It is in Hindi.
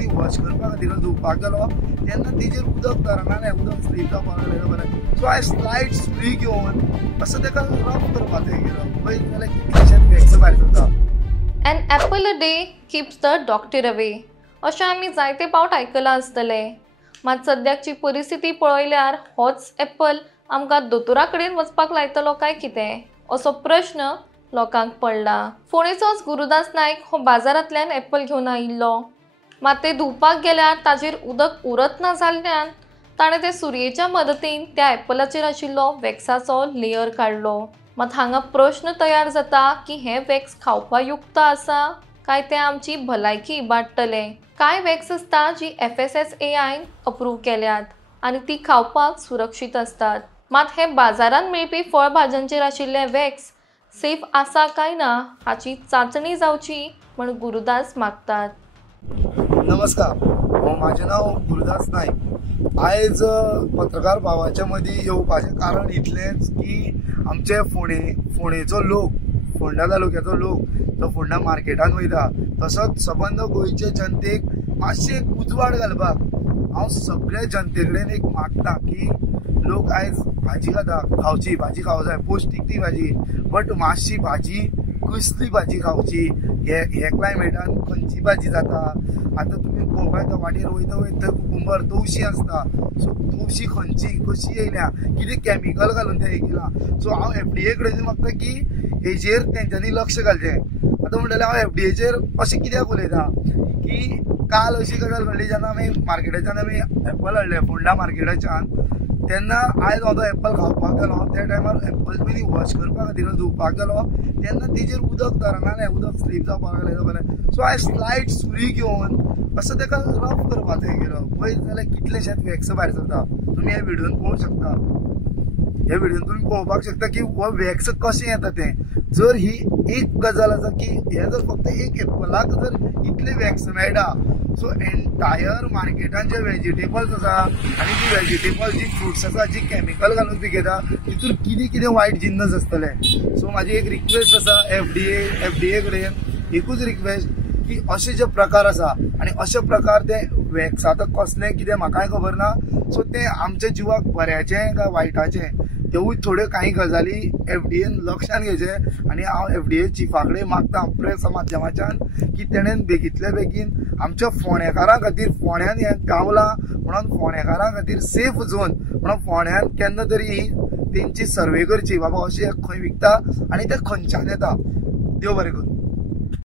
मनी वॉश करपा खातीर धुवपाक गेलो तेन्ना तेजेर उदक तरंगालें, उदक स्लीप जावपाक लागलें बरें. सो हांवें स्लायड सुरी घेवन असो तेका रफ करपाक गेलो. पळय जाल्यार कितलेशेच वॅक्स भायर सरता. An apple a day keeps the doctor away. अशें आमी जायते फावट आयकलां आसतलें. मात सद्याची परिस्थिती पळयल्यार होच एप्पल आमकां दोतोरा कडेन वचपाक लायतलो काय कितें असो प्रश्न लोकांक पडला. फोंडेचोच गुरुदास नायक हो बाजारांतल्यान एप्पल घेवन आयिल्लो. मात ते धुवपाक गेल्यार ताजेर उदक उरत ना जाल्ल्यान ताणें ते सुरयेच्या मदतीन त्या एप्पलाचेर आशिल्लो वॅक्साचो लेयर काडलो. मात हांगा प्रश्न तयार जाता की हें वॅक्स खावपा युक्त आसा काय तें आमची भलायकी इबाडटले. कांय वॅक्स आसता जी FSSAIन अप्रूव केल्यात आनी ती खावपाक सुरक्षीत असतात. मात हे बाजारांत मेळपी फळभाज्यांचेर आशिल्ले वॅक्स सेफ आसा काय ना हाची चांचणी जावची म्हण गुरुदास मागतात. नमस्कार, माझे नाव गुरुदास नायक. आयज पत्रकार भावाच्या मदीं येवपाचें कारण इतलेंच की आमचे फोंडेचो लोक, फोंडा तालुक्याचो लोक तो फोंडा मार्केटान वयता, तसोच सबंद गोंयचे जनतेक मातशें एक उजवाड घालपाक हांव सगळे जनते कडेन एक मागता की लोक आयज भाजी खाता, खावची भाजी खावंक जाय, पौश्टीक ती भाजी, बट मातशी भाजी कसली भाजी खावची, हे क्लायमेटान खंयची भाजी जाता. आतां तुमी पळोवपाक येता वाटेर वयता वयता कुकुंबर तवशी आसता. सो तवशी खंयची कशी येयल्या, कितें कॅमिकल घालून ते केला. सो हांव FDA कडेन मागता की हेजेर तेंच्यांनी लक्ष घालचें. आतां म्हणटलें हांव FDAचेर अशें कित्याक उलयता की काल अशी गजाल घडली जेन्ना आमी मार्केटाच्यान आमी एप्पल हाडले फोंडा मार्केटाच्यान, तेन्ना आयज हांव तो एप्पल खावपाक गेलो. त्या टायमार एप्पल मनी वॉश करपा खातीर धुवपाक गेलो तेन्ना तेजेर उदक तरंगालें, उदक स्लीप जावपाक लागलें बरें. सो हांवें स्लायड सुरी घेवन असो तेका रफ करपाक गेलो. पळय जाल्यार कितलेशेच वॅक्स भायर सरता. तुमी हे व्हिडियोन पळोवंक शकता. हे व्हिडियोन तुमी पळोवपाक शकता की हो वॅक्स कशें येता तें. जर ही एक गजाल आसा की हे जर फक्त एक एप्पलाक जर इतले वॅक्स मेळटा, सो एंटायर मार्केटान जे वेजिटेबल्स आसा आनी ती वेजिटेबल जी फ्रुट्स आसा जी कॅमिकल घालून पिकयता तितून कितें कितें वायट जिन्नस आसतले. सो म्हाजी एक रिक्वेस्ट आसा FDA कडेन, एकूच रिक्वेस्ट की अशे जे प्रकार आसा आनी अशे प्रकार ते वॅक्स आतां कसलें कितें म्हाकाय खबर ना. सो ते आमच्या जिवाक बऱ्याचें काय वायटाचें तेवूय थोड्यो काही गजाली FDAन लक्षान घेवचे. आनी हांव FDA चिफा कडेन मागता प्रेस माध्यमाच्यान की तेणेन बेगींतल्या बेगीन आमच्या फोंडेकारां खातीर, फोंड्यान हें गावलां म्हणून फोंडेकारां खातीर सेफ झोन म्हणून फोंड्यान केन्ना तरी तेंची सर्वे करची. बाबा अशें खंय विकता आनी ते खंयच्यान येता. देव बरें करूं.